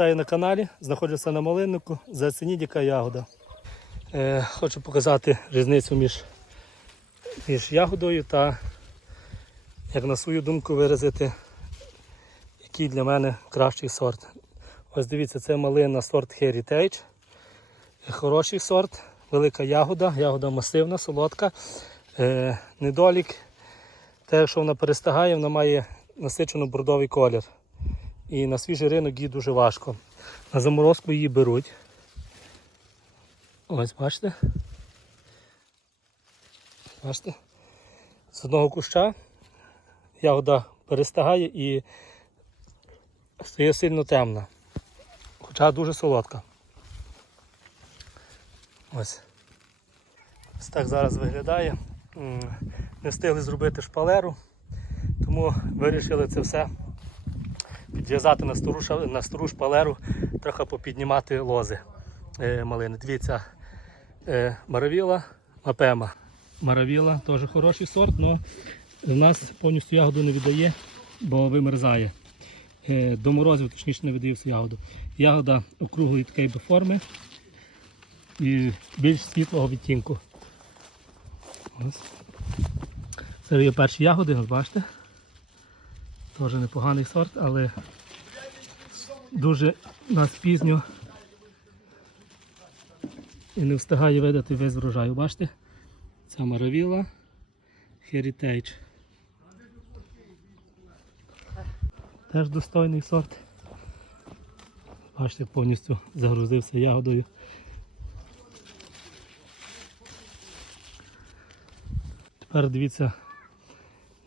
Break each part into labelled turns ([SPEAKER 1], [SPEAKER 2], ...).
[SPEAKER 1] Вітаю на каналі. Знаходжуся на малиннику. Зацініть, яка ягода. Е, хочу показати різницю між, між ягодою та, як на свою думку, виразити, який для мене кращий сорт. Ось дивіться, це малина сорт Heritage. Хороший сорт, велика ягода, ягода масивна, солодка. Е, недолік. Те, якщо вона перестигає, вона має насичено бордовий колір. І на свіжий ринок її дуже важко. На заморозку її беруть. Ось бачите? Бачите? З одного куща ягода перестигає і стає сильно темна. Хоча дуже солодка. Ось. Ось так зараз виглядає. Не встигли зробити шпалеру, тому вирішили це все підв'язати на стару, на стару шпалеру, трохи попіднімати лози е, малини. Дивіться, е, маравіла, мапема. Маравіла теж хороший сорт, але в нас повністю ягоду не віддає, бо вимерзає. Е, до морозів точніше не видає всю ягоду. Ягода округлої такої форми і більш світлого відтінку. Ось. Це є перші ягоди, бачите. Теж непоганий сорт, але дуже нас пізньо і не встигає видати весь врожай. Бачите? Це маравіла Heritage. Теж достойний сорт. Бачите, повністю загрузився ягодою. Тепер дивіться,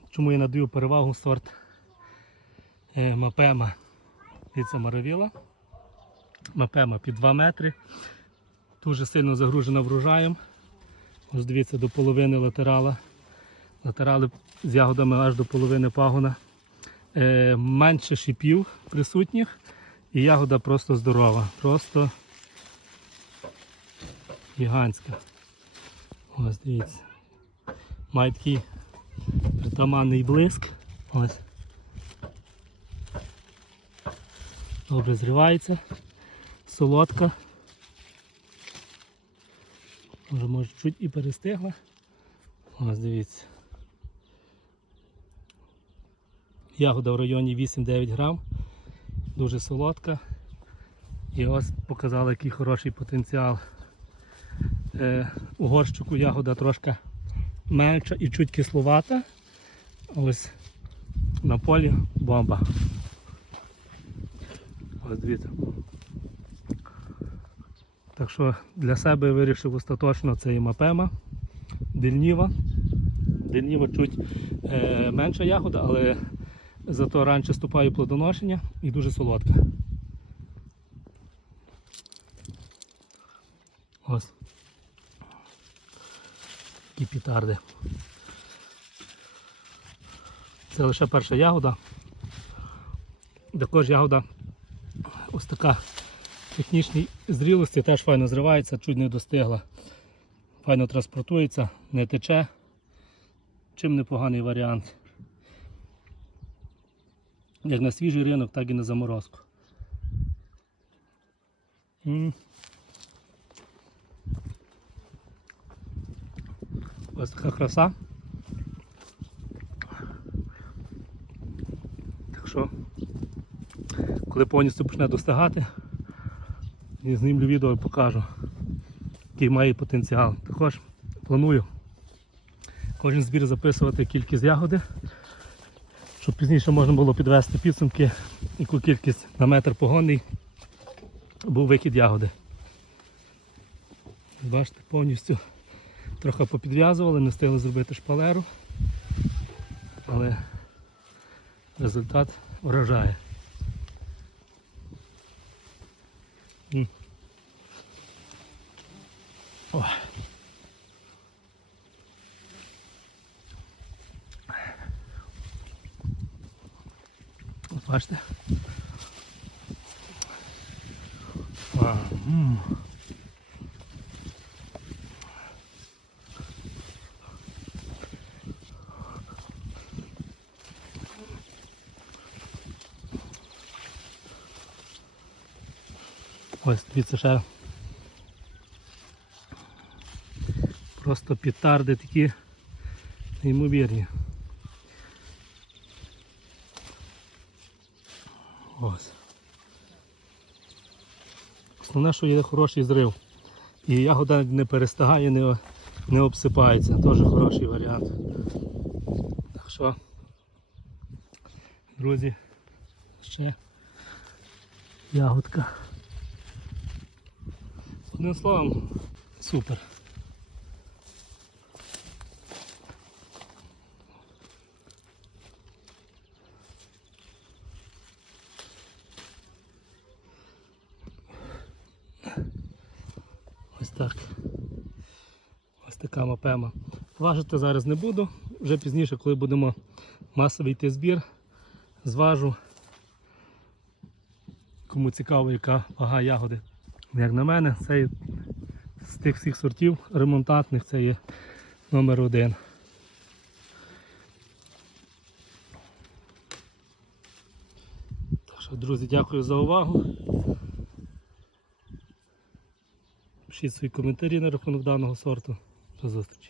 [SPEAKER 1] чому я надаю перевагу сорт Мапема. Дивіться, маравіла. Мапема під 2 метри. Дуже сильно загружена врожаєм. Ось дивіться, до половини латерала. Латерали з ягодами аж до половини пагона. Е, менше шипів присутніх. І ягода просто здорова. Просто гігантська. Ось дивіться. Має такий притаманний блиск. Ось. Добре зривається. Солодка. Може, може чуть і перестигла. Ось дивіться. Ягода в районі 8-9 грам. Дуже солодка. І ось показала, який хороший потенціал. Е, у горщику ягода трошки менша і чуть кисловата. Ось на полі бомба. Ось дивіться. Так що для себе вирішив остаточно це і мапема, дельніва. Дельніва чуть е, менша ягода, але зато раніше ступає плодоношення і дуже солодка. Ось. Такі пітарди. Це лише перша ягода. Також ягода ось така технічній зрілості, теж файно зривається, чуть не достигла. Файно транспортується, не тече. Чим непоганий варіант. Як на свіжий ринок, так і на заморозку. Ось така краса. Так що, коли повністю почне достигати, і знімлю відео і покажу, який має потенціал. Також планую кожен збір записувати кількість ягоди, щоб пізніше можна було підвести підсумки, яку кількість на метр погонний був вихід ягоди. Бачите, повністю трохи попідв'язували, не встигли зробити шпалеру, але результат вражає. М. О. От бачите? А, Ось дивіться ще. Просто пітарди такі неймовірні. Ось. Основне, що є хороший зрив. І ягода не перестигає, не, не обсипається. Теж хороший варіант. Так що, друзі, ще ягодка. Одним словом, супер. Ось так. Ось така мапема. Важити зараз не буду. Вже пізніше, коли будемо масовий йти збір, зважу. Кому цікаво, яка вага ягоди. Як на мене, це з тих всіх сортів ремонтантних це є номер один. Так що, друзі, дякую за увагу. Пишіть свої коментарі на рахунок даного сорту. До зустрічі.